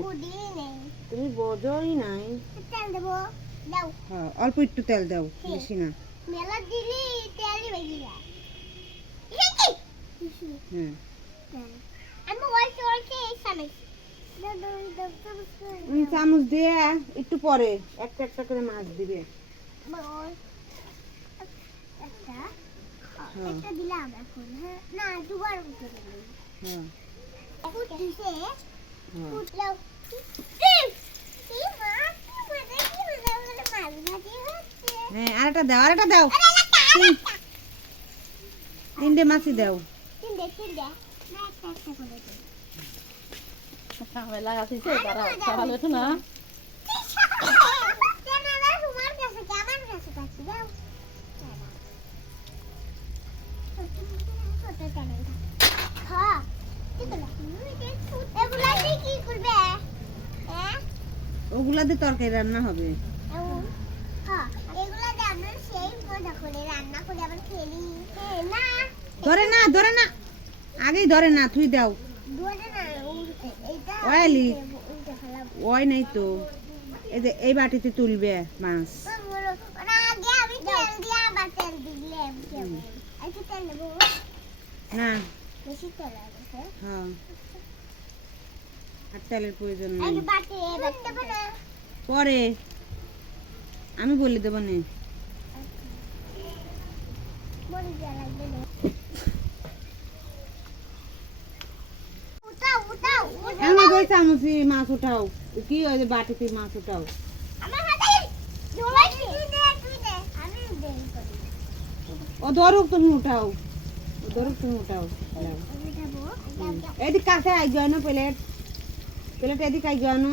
বুঝিই নেই। তুমি বোঝোই নাই। তেল দেবো, দাও। হ্যাঁ, অল্প একটু তেল দাও, বেশি না। মেলা দিলি তেলই বেশি যায়। হ্যাঁ, আমি ওই সামনে চামচ দিয়ে একটু পরে একটা একটা করে মাছ দিবে। একটা দিলাম এখন। হ্যাঁ, না দুবার উঠে দিলাম। হ্যাঁ, ফুট দিছে, হ্যাঁ। ফুটলাও। হ্যাঁ, আরেকটা দাও, আরেকটা দাও। তিনটে মাছই দাও। ঝামেলা আছে তারা সকাল হতো না। ওগুলা দিয়ে তরকারি রান্না হবে। ধরে না, ধরে না, আগেই ধরে না, তুই দাও। ওয়ালি ওই নাই তো, এই যে এই বাটিতে তুলবে মাছ। না, হ্যাঁ, আর তেলের প্রয়োজন নেই, পরে আমি বলে দেবো না। আমি ওই চামচি মাছ উঠাও, কি ওই যে বাটিতে মাছ উঠাও। ও ধরুক, তুমি উঠাও, ও ধরুক, তুমি উঠাও। এদিক কাছে আই যানো, প্লেট প্লেট এদিক আই যানো।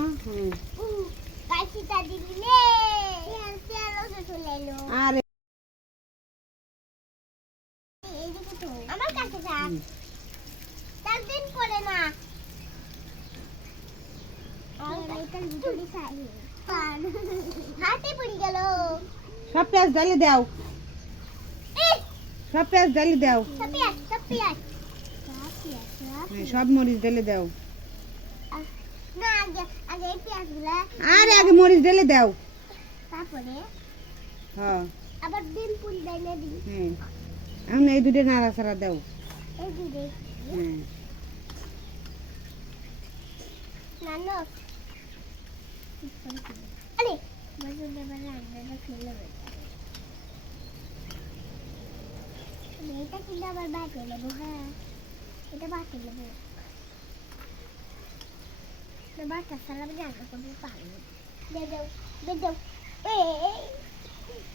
আরে আমার কাছে থাক, তার দিন করে না। হাতে পড়ে গেল। সব পেঁয়াজ ডালি দাও, সব পেঁয়াজ ডালি দাও। সব মরিচ ঢেলে দাও। না আগে আগে এই পেঁয়াজগুলা, আরে আগে মরিচ ঢেলে দাও। তারপরে হ্যাঁ, আবার ডিম পুল দেয় না দিই। হ্যাঁ, এখন এই দুটো নাড়াচাড়া দাও। এই দিদি হ্যাঁ, নানো আরে বাজু দেবার রান্নাটা ফেলে দেবে। এটা কিন্তু আবার বাটে নেব। হ্যাঁ, এটা বাটে নেব। বাটা সালাম রান্না করতে পারি। দে দাও, দে দাও।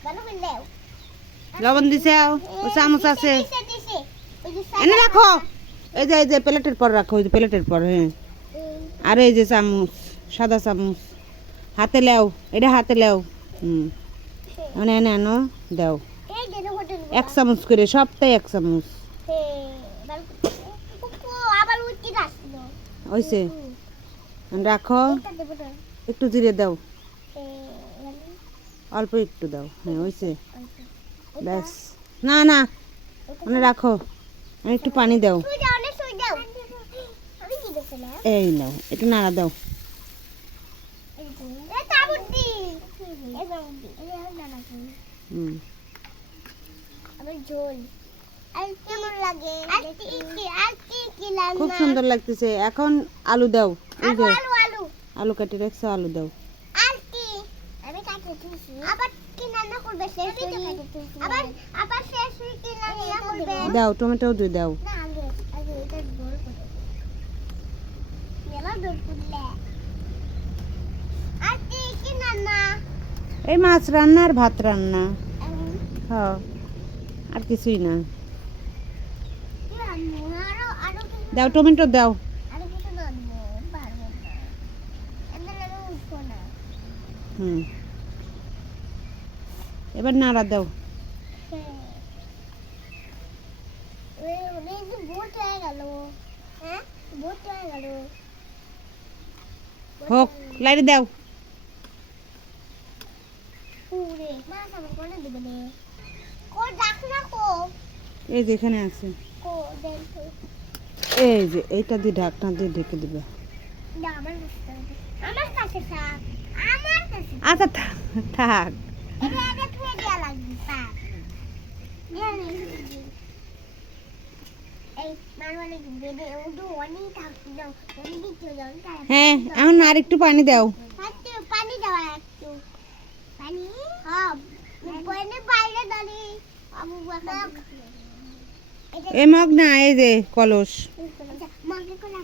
ভালো করে দাও। লবণ দিছে, ও চামচ আছে, এনে রাখো। এই যে প্লেটের পর রাখো, ওই যে প্লেটের পর। হ্যাঁ, আর এই যে চামচ, সাদা চামচ হাতে লেও, এটা হাতে লেও। এনে এনে আনো, দাও এক চামচ করে, সবটাই এক চামচ হয়েছে। রাখো, একটু জিরে দাও, অল্প একটু দাও। হ্যাঁ, হয়েছে, ব্যাস। না না, মানে রাখো, একটু পানি দাও। এই নাও, একটু নাড়া দাও। খুব সুন্দর লাগতেছে। এখন আলু দাও, এই যে আলু কাটি রাখছো, আলু দাও। দাও, টমেটো দিয়ে দাও। এই মাছ রান্না আর ভাত রান্না। হ্যাঁ, আর কিছুই না। দাও, টমেটো দাও। হুম, এবার নাড়া দাও। হোক, লাইট দাও। এই যে এখানে আছে, এই যে এইটা দিয়ে ঢাকনা দিয়ে ঢেকে দিবে। না আমার কাছে থাক আমার কাছে আচ্ছা থাক এটা আগে ধুয়ে দেওয়া লাগবে থাক এই মারওয়ালে বেবে উঠো অনেক থাক দাও অনেক দিতে যাও হ্যাঁ এখন আর একটু পানি দাও পানি দাও একটু পানি হ্যাঁ পানি বাইরে দাঁড়ি আবু বাবা এই মগ না এই যে কলস মগে করে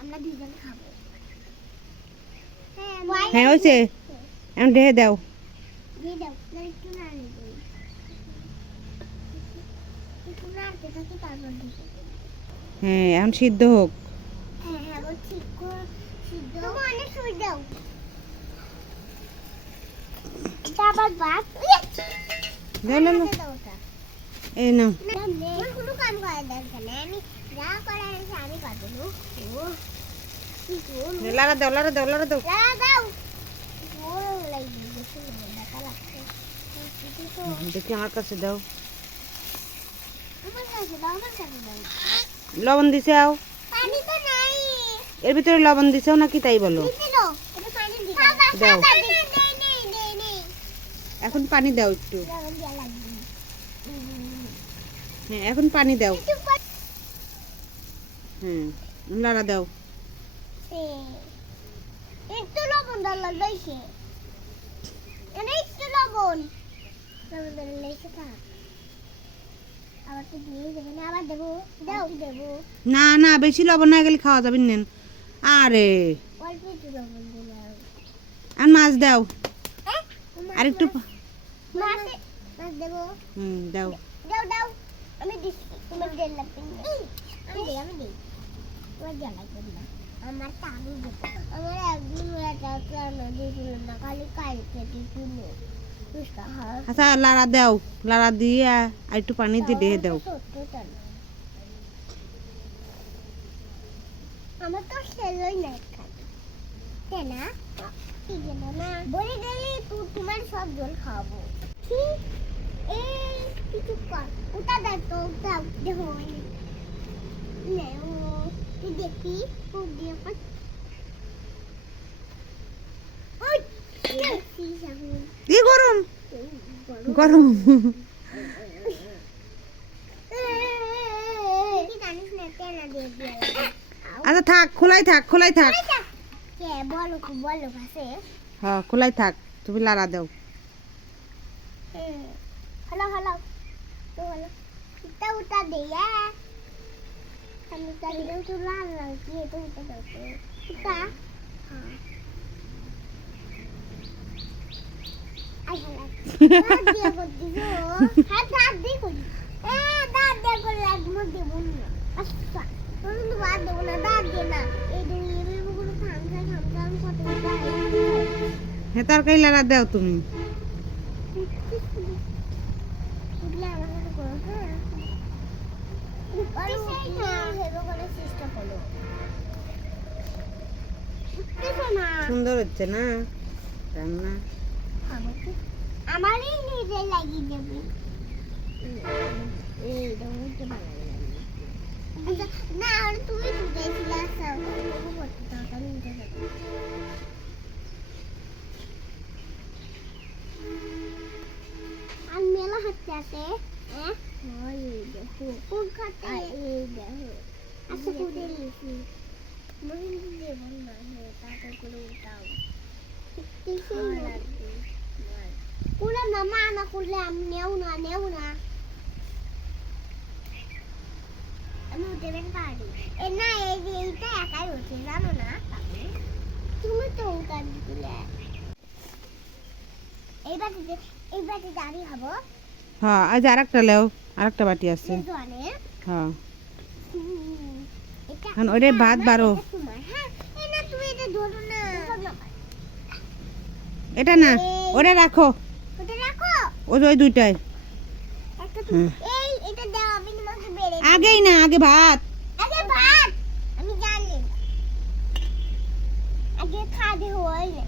আমরা দুজন খাবো হ্যাঁ হয়েছে এখন ঢেকে দাও দিয়ে দাও না একটু না একটু না থাকি তারপর দিতে হ্যাঁ এখন সিদ্ধ হোক হ্যাঁ হ্যাঁ বলছি সিদ্ধ অনেক সুই দাও এটা আবার ভাত দাও না এই নাও কোনো কাম করার দরকার নেই আমি যা করার আছে আমি করে দেবো লাড়া দাও লাড়া দাও লাড়া দাও দাও জোর লাগবে বেশি দেখা লাগছে দেখি আমার কাছে দাও আমার কাছে দাও আমার কাছে দাও লবণ দিছাও পানি তো নাই এর ভিতরে লবণ দিছাও নাকি তাই বলো দিতে দাও এটা পানি দিতে দাও নেই এখন পানি দাও একটু লবণ দেওয়া লাগবে হ্যাঁ এখন পানি দাও একটু হ্যাঁ লাড়া দাও একটু লবণ দেওয়া লাগবে এটা একটু লবণ দেওয়া লাগবে থাক আবার তো দিয়ে দেবে না আবার দেবো দাও দেবো না না বেশি লবণ না গেলে খাওয়া যাবে না আরে অল্প একটু লবণ দিলাম আর মাছ দাও আর একটু মাছ দেবো দাও দাও দাও আমি দিচ্ছি তোমার দেড় লাগবে আমি দিই তোমার দেড় লাগবে না আমার তো আমি দেবো আমার একদিন দিয়েছিল না খালি কালকে দিয়েছিল আচ্ছা লাড়া দাও লাড়া দিয়ে আর একটু পানি দিয়ে ঢেকে দাও আমার তো সেলই নাই তাই না ঠিক না বলে গেলে তোমার সব জল খাবো ঠিক এই কিছু কর ওটা দেখো ওটা দেখো তুই দেখবি খুব দিয়ে কি গরম গরম আচ্ছা থাক খোলাই থাক খোলাই থাক বলো বলো ভাসে হ্যাঁ খোলাই থাক তুমি লাড়া দাও হ্যালো হ্যালো তো হ্যালো উটা উটা দেয়া আমি তাই তো লাল লাল কি তো উটা দাও উটা হ্যাঁ আই হ্যালো দাদ দিয়া করদি গো হ্যাঁ দাদ দি করি দাদ দিয়া করে লাগমো দেব না আচ্ছা তুমি তো বাদ দেব না দাদ দে না এই দুই এগুলো খাম কত হ্যাঁ তরকারি লাড়া দাও তুমি সুন্দর হচ্ছে না রান্না আমারই নিজে লাগিয়ে দেবে না আর তুমি তুলেছিলে আর মেলা হাঁটতে আসে হ্যাঁ দেখো কোন খাতে এই দেখো আচ্ছা কোথায় লিখি মহিলা দেব না তাতে করে উঠাও কুলে মামা না কুলে আমি নেও না আমি উঠে পারি এ না এইটা একাই উঠে জানো না তুমি তো উঠান দিলে এইবার দাঁড়িয়ে হবো হ্যাঁ আজ আরেকটা লেও আরেকটা বাটি আছে হ্যাঁ এখন ওরে ভাত বারো এটা না ওরে রাখো ওই ওই দুইটাই আগেই না আগে ভাত আমি জানি আগে খাদে হইলে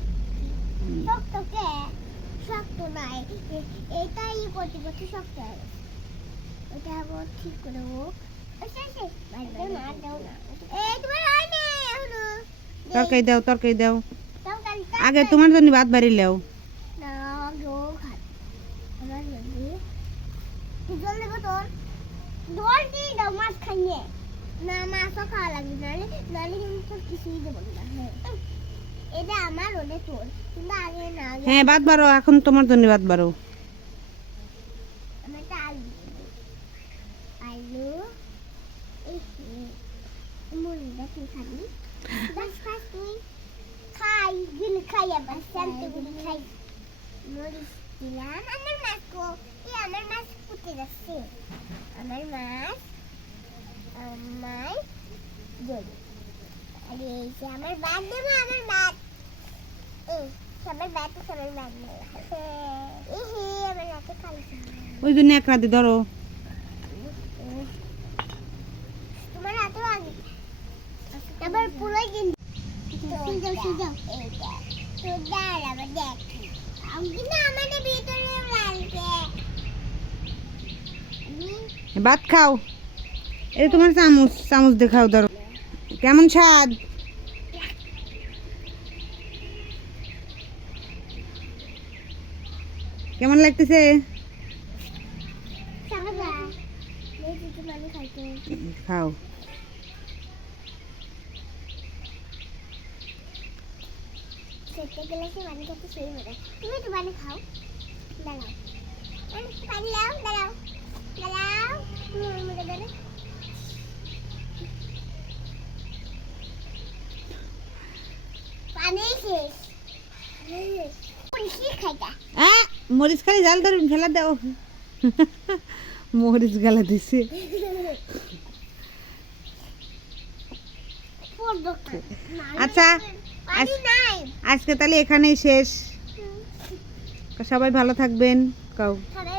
শক্ত নাই এটাই করতে করতে শক্ত হয় ওটা আবার ঠিক করে হোক এই তোমার হয় না এখনো তরকারি দাও তরকারি দাও তরকারি আগে তোমার জন্য ভাত বাড়ি লেও না গো খাই আমার জন্য কি জল দেবো তোর ধর কি দাও মাছ খাইয়ে না মাছও খাওয়া লাগবে নাহলে নাহলে কিন্তু তোর কিছুই দেবো না এটা আমার ওটা তোর কিন্তু আগে না আগে হ্যাঁ ভাত বাড়ো এখন তোমার জন্য ভাত বাড়ো আমি একটা আলু আলু এই মুড়িটা তুই খাবি বাস বাস তুই খাই গিল খাই আবার শান্তি করে খাই মরিচ দিলাম আমার মাছ কো এই আমার মাছ কুটে যাচ্ছে আমার মাছ আমার জল আরে এই যে আমার বাদ দেবো আমার বাদ এই সবার বাদ তো সবার বাদ নেই এই হে আমার রাতে খালি ওই জন্য এক রাতে ধরো তোমার হাতে আগে এবার পুরোই কিন্তু সুজাও এইটা তো দাঁড়াবা দেখ আমি না আমাদের ভিতরে লাগবে ভাত খাও এই তোমার চামচ চামচ দেখাও ধরো কেমন স্বাদ কেমন লাগতেছে সাদা এই যে মানে খাইতে খাও খেতে গেলে সে মানে খেতে সেই মনে তুমি তো মানে খাও দাঁড়াও মানে পানি লাও দাঁড়াও দাঁড়াও মনে ধরে পানি শেষ কি খাইতা মরিচ খালি জাল ধরুন ফেলা দাও মরিচ গালা দিছে আচ্ছা পানি নাই আজকে তাহলে এখানেই শেষ সবাই ভালো থাকবেন কাউ সবাই